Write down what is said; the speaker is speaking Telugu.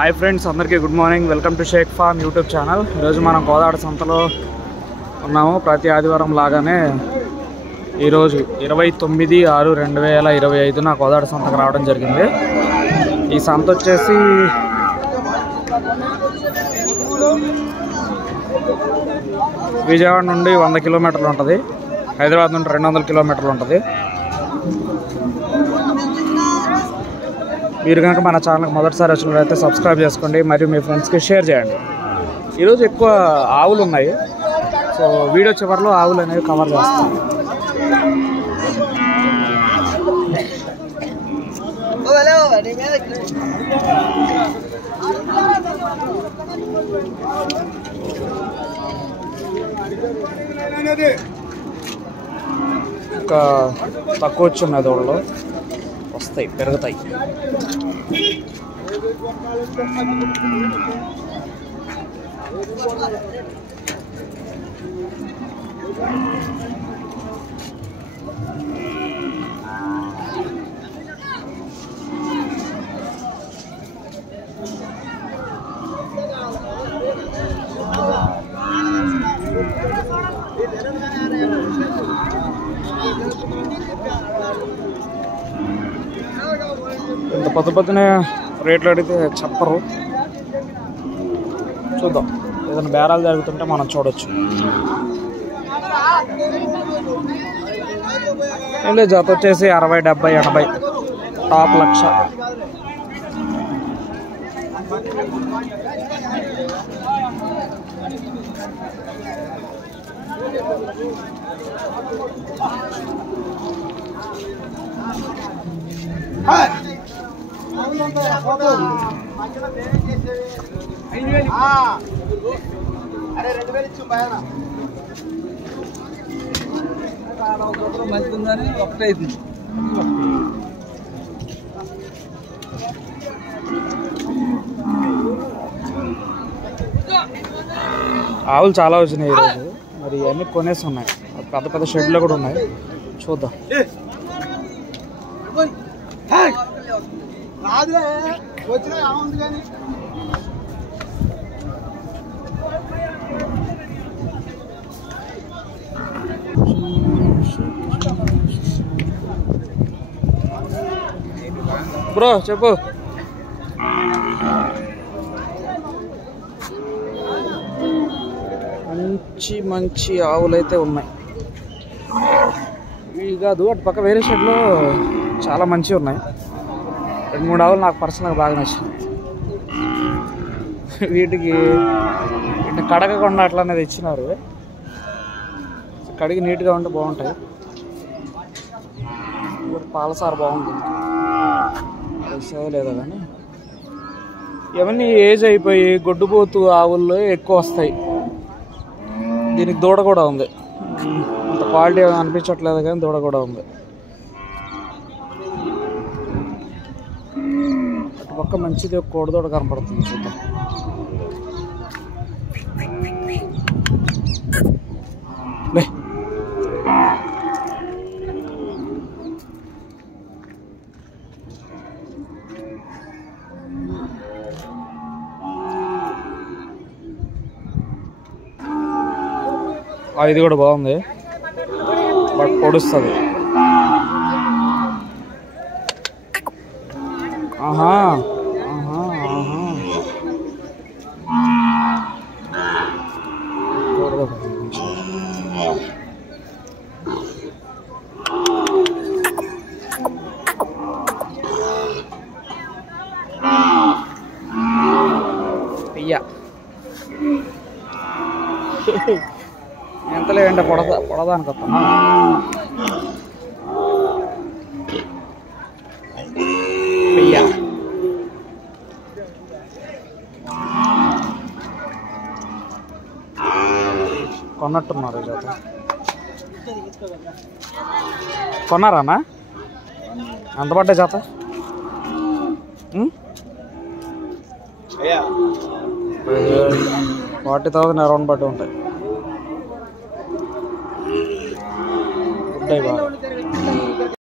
హాయ్ ఫ్రెండ్స్, అందరికీ good morning. Welcome to Shaik farm YouTube channel. ఈరోజు మనం కోదాడ సంతలో ఉన్నాము. ప్రతి ఆదివారం లాగానే ఈరోజు 29/6/2025 కోదాడ సంతకు రావడం జరిగింది. ఈ సంత వచ్చేసి విజయవాడ నుండి 100 కిలోమీటర్లు ఉంటుంది. హైదరాబాద్ నుండి 200 కిలోమీటర్లు ఉంటుంది. మీరు కనుక మన ఛానల్కి మొదటిసారి వచ్చినట్లయితే సబ్స్క్రైబ్ చేసుకోండి, మరియు మీ ఫ్రెండ్స్కి షేర్ చేయండి. ఈరోజు ఎక్కువ ఆవులు ఉన్నాయి, సో వీడియో చివరిలో ఆవులు అనేవి కవర్ చేస్తాను. ఇంకా తక్కువ వచ్చి మెదడులో వస్తాయి, పెరుగుతాయి. ఇంత పొద్దునే రేట్లు అడిగితే చెప్పరు. చూద్దాం, ఏదైనా బేరాలు జరుగుతుంటే మనం చూడొచ్చు. ఏం లేదు, జత వచ్చేసి 60, 70, 80, టాప్ 1,00,000. మంచిదని ఒకటైంది. ఆవులు చాలా వచ్చినాయి ఈరోజు. మరి ఇవన్నీ కొనేసి ఉన్నాయి, పెద్ద పెద్ద షెడ్లో కూడా ఉన్నాయి. చూద్దాం. బ్రో చెప్పు. మంచి మంచి ఆవులు అయితే ఉన్నాయి. ఇవి కాదు, అటు పక్క వేరే షెడ్లో చాలా మంచివి ఉన్నాయి. 2-3 ఆవులు నాకు పర్సనల్గా బాగా నచ్చింది. వీటిని కడగకుండా అట్లా అనేది ఇచ్చినారు. కడిగి నీట్గా ఉంటే బాగుంటాయి. పాలసార బాగుంది, లేదో కానీ ఇవన్నీ ఏజ్ అయిపోయి గొడ్డుపోతు ఆవుల్లో ఎక్కువ వస్తాయి. దీనికి దూడ కూడా ఉంది. అంత క్వాలిటీ అనిపించట్లేదు కానీ దూడ కూడా ఉంది. అటుపక్క మంచిది ఒక కోడిదూడ కనపడుతుంది. చూద్దాం. లే ఇది కూడా బాగుంది, బట్ పొడుస్తుంది. ఆహా ఆహా ఆహా. అయ్యా ఎంతలే ఏంట పొడదానికి వస్తున్నా. అయ్యా కొన్నట్టున్నారు. జత కొన్నారానా? ఎంత పడ్డా జత? 40,000 అరౌండ్ పట్టి ఉంటాయి. గుడ్ డే బాగా.